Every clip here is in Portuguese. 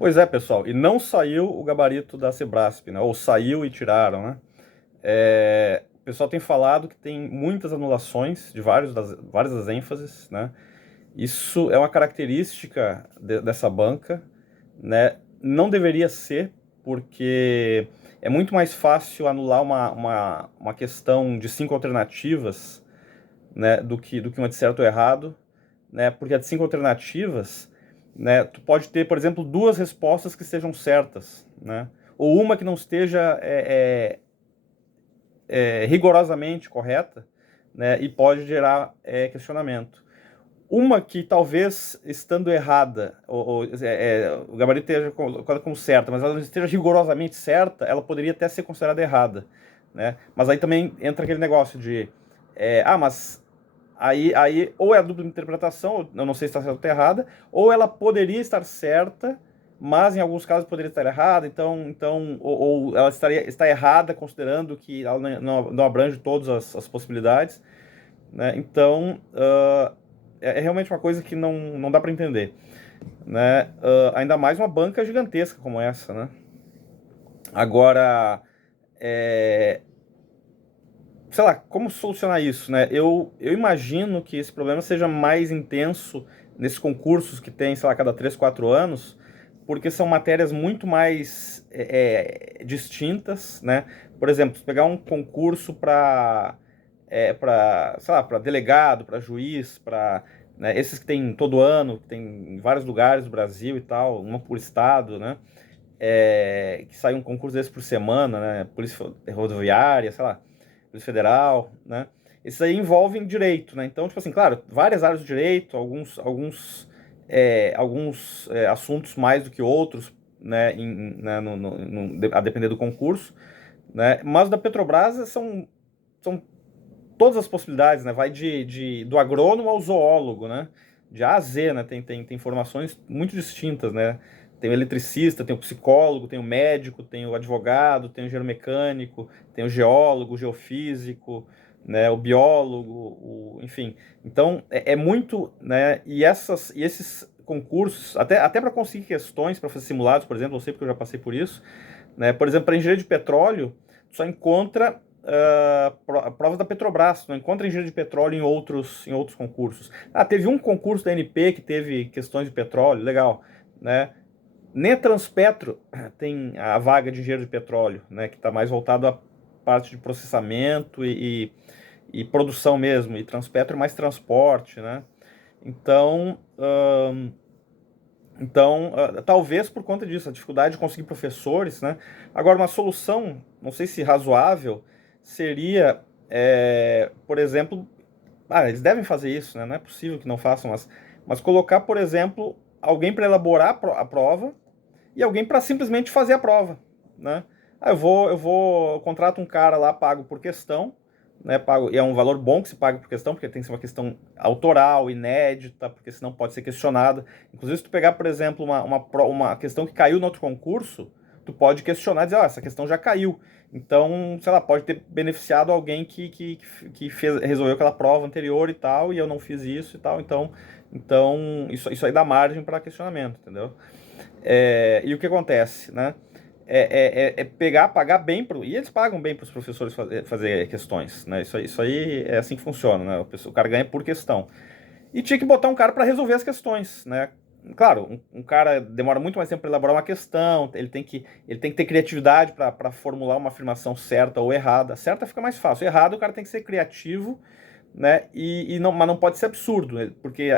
Pois é, pessoal, e não saiu o gabarito da Sebrasp, né? Ou saiu e tiraram, né? O pessoal tem falado que tem muitas anulações de várias das ênfases, né? Isso é uma característica dessa banca, né? Não deveria ser, porque é muito mais fácil anular uma questão de 5 alternativas, né, do que uma de certo ou errado, né? Porque a de 5 alternativas, né, tu pode ter, por exemplo, duas respostas que sejam certas, né? Ou uma que não esteja rigorosamente correta, né? E pode gerar questionamento. Uma que talvez estando errada, o gabarito esteja colocado como certa, mas ela não esteja rigorosamente certa, ela poderia até ser considerada errada, né? Mas aí também entra aquele negócio de, mas aí ou é a dupla interpretação, eu não sei se está certa ou errada, ou ela poderia estar certa, mas em alguns casos poderia estar errada, ou ela está errada considerando que ela não abrange todas as possibilidades, né? Então, é realmente uma coisa que não dá para entender, né? Ainda mais uma banca gigantesca como essa, né? Agora, sei lá, como solucionar isso, né? Eu imagino que esse problema seja mais intenso nesses concursos que tem, sei lá, cada 3, 4 anos, porque são matérias muito mais distintas, né? Por exemplo, se pegar um concurso sei lá, para delegado, para juiz, para, né, esses que tem todo ano, que tem em vários lugares do Brasil e tal, uma por estado, né? Que sai um concurso desse por semana, né? Polícia rodoviária, sei lá, Polícia Federal, né? Esses aí envolvem direito, né? Então, tipo assim, claro, várias áreas do direito, alguns assuntos mais do que outros, né? A depender do concurso, né? Mas da Petrobras são todas as possibilidades, né? Vai do agrônomo ao zoólogo, né? De A a Z, né? Tem informações muito distintas, né? Tem o eletricista, tem o psicólogo, tem o médico, tem o advogado, tem o engenheiro mecânico, tem o geólogo, o geofísico, né? O biólogo, enfim. Então, é muito, né? E esses concursos, até para conseguir questões, para fazer simulados, por exemplo, eu sei porque eu já passei por isso, né? Por exemplo, para engenharia de petróleo, só encontra provas da Petrobras, não encontra engenheiro de petróleo em outros concursos. Teve um concurso da ANP que teve questões de petróleo, legal, né? Nem a Transpetro tem a vaga de engenheiro de petróleo, né? Que está mais voltado à parte de processamento e produção mesmo, e Transpetro é mais transporte, né? Então, talvez por conta disso, a dificuldade de conseguir professores, né? Agora, uma solução, não sei se razoável, seria, por exemplo, eles devem fazer isso, né? Não é possível que não façam, mas colocar, por exemplo, alguém para elaborar a prova e alguém para simplesmente fazer a prova, né? Eu contrato um cara lá, pago por questão, né? Pago, e é um valor bom que se paga por questão, porque tem que ser uma questão autoral, inédita, porque senão pode ser questionada. Inclusive, se tu pegar, por exemplo, uma questão que caiu no outro concurso, tu pode questionar e dizer, essa questão já caiu. Então, sei lá, pode ter beneficiado alguém que resolveu aquela prova anterior e tal, e eu não fiz isso e tal. Então isso aí dá margem para questionamento, entendeu? E o que acontece, né? Pagar bem e eles pagam bem para os professores fazer questões, né? Isso aí é assim que funciona, né? O cara ganha por questão. E tinha que botar um cara para resolver as questões, né? Claro, um cara demora muito mais tempo para elaborar uma questão, ele tem que ter criatividade para formular uma afirmação certa ou errada. Certa fica mais fácil. Errado, o cara tem que ser criativo, né? Mas não pode ser absurdo, né? Porque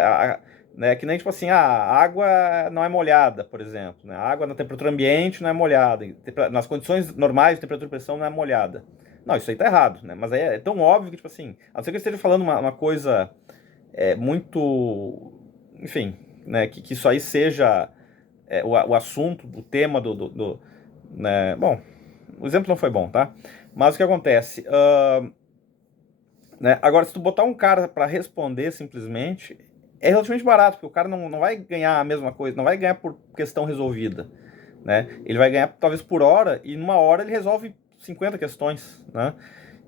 né, que nem tipo assim, a água não é molhada, por exemplo, né? A água na temperatura ambiente não é molhada, nas condições normais de temperatura e pressão não é molhada. Não, isso aí tá errado, né? Mas aí é tão óbvio que, tipo assim, a não ser que eu esteja falando uma coisa muito, enfim, né, que isso aí seja o assunto, o tema né? Bom, o exemplo não foi bom, tá? Mas o que acontece? Né? Agora, se tu botar um cara para responder simplesmente, é relativamente barato, porque o cara não vai ganhar a mesma coisa, não vai ganhar por questão resolvida, né? Ele vai ganhar talvez por hora, e numa hora ele resolve 50 questões, né?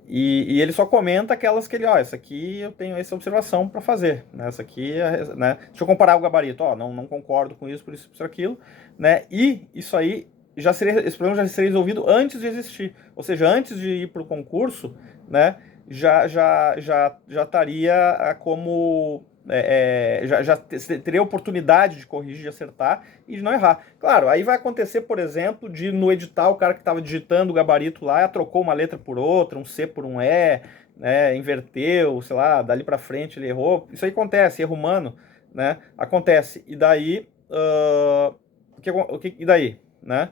E ele só comenta aquelas que ele, ó, essa aqui eu tenho essa observação para fazer, né? Essa aqui, né? Deixa eu comparar o gabarito, ó, não concordo com isso, por isso, por aquilo, né? E isso aí esse problema já seria resolvido antes de existir, ou seja, antes de ir para o concurso, né? Já estaria como já teria oportunidade de corrigir, de acertar e de não errar. Claro, aí vai acontecer, por exemplo, de no edital o cara que estava digitando o gabarito lá trocou uma letra por outra, um C por um E, né, inverteu, sei lá, dali para frente ele errou. Isso aí acontece, erro humano, né? Acontece. E daí, e daí, né?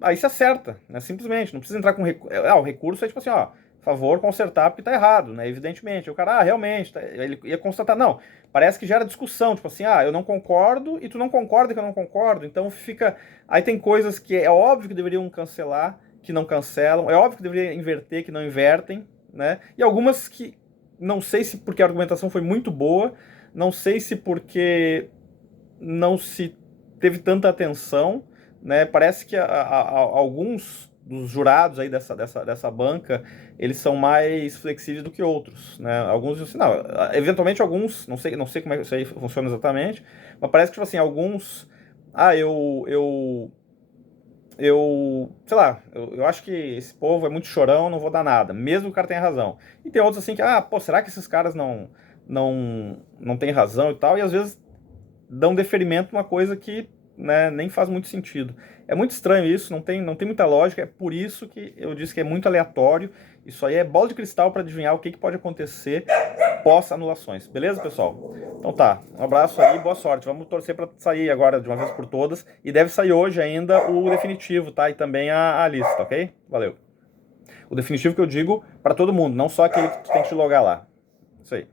Aí se acerta, né? Simplesmente, não precisa entrar com recurso. O recurso é tipo assim, ó, favor consertar porque tá errado, né? Evidentemente. O cara, realmente, ele ia constatar. Não, parece que gera discussão, tipo assim, eu não concordo e tu não concorda que eu não concordo, então fica. Aí tem coisas que é óbvio que deveriam cancelar, que não cancelam, é óbvio que deveria inverter, que não invertem, né? E algumas que não sei se porque a argumentação foi muito boa, não sei se porque não se teve tanta atenção, né? Parece que alguns dos jurados aí dessa banca, eles são mais flexíveis do que outros, né? Alguns, assim, não, eventualmente alguns, não sei como é que isso aí funciona exatamente, mas parece que, tipo assim, alguns, sei lá, eu acho que esse povo é muito chorão, não vou dar nada, mesmo que o cara tenha razão. E tem outros assim que, pô, será que esses caras não têm razão e tal? E às vezes dão deferimento numa coisa que, né, nem faz muito sentido. É muito estranho isso, não tem muita lógica, é por isso que eu disse que é muito aleatório. Isso aí é bola de cristal para adivinhar o que pode acontecer pós-anulações. Beleza, pessoal? Então tá, um abraço aí, boa sorte. Vamos torcer para sair agora de uma vez por todas. E deve sair hoje ainda o definitivo, tá? E também a lista, ok? Valeu. O definitivo que eu digo para todo mundo, não só aquele que tu tem que te logar lá. Isso aí.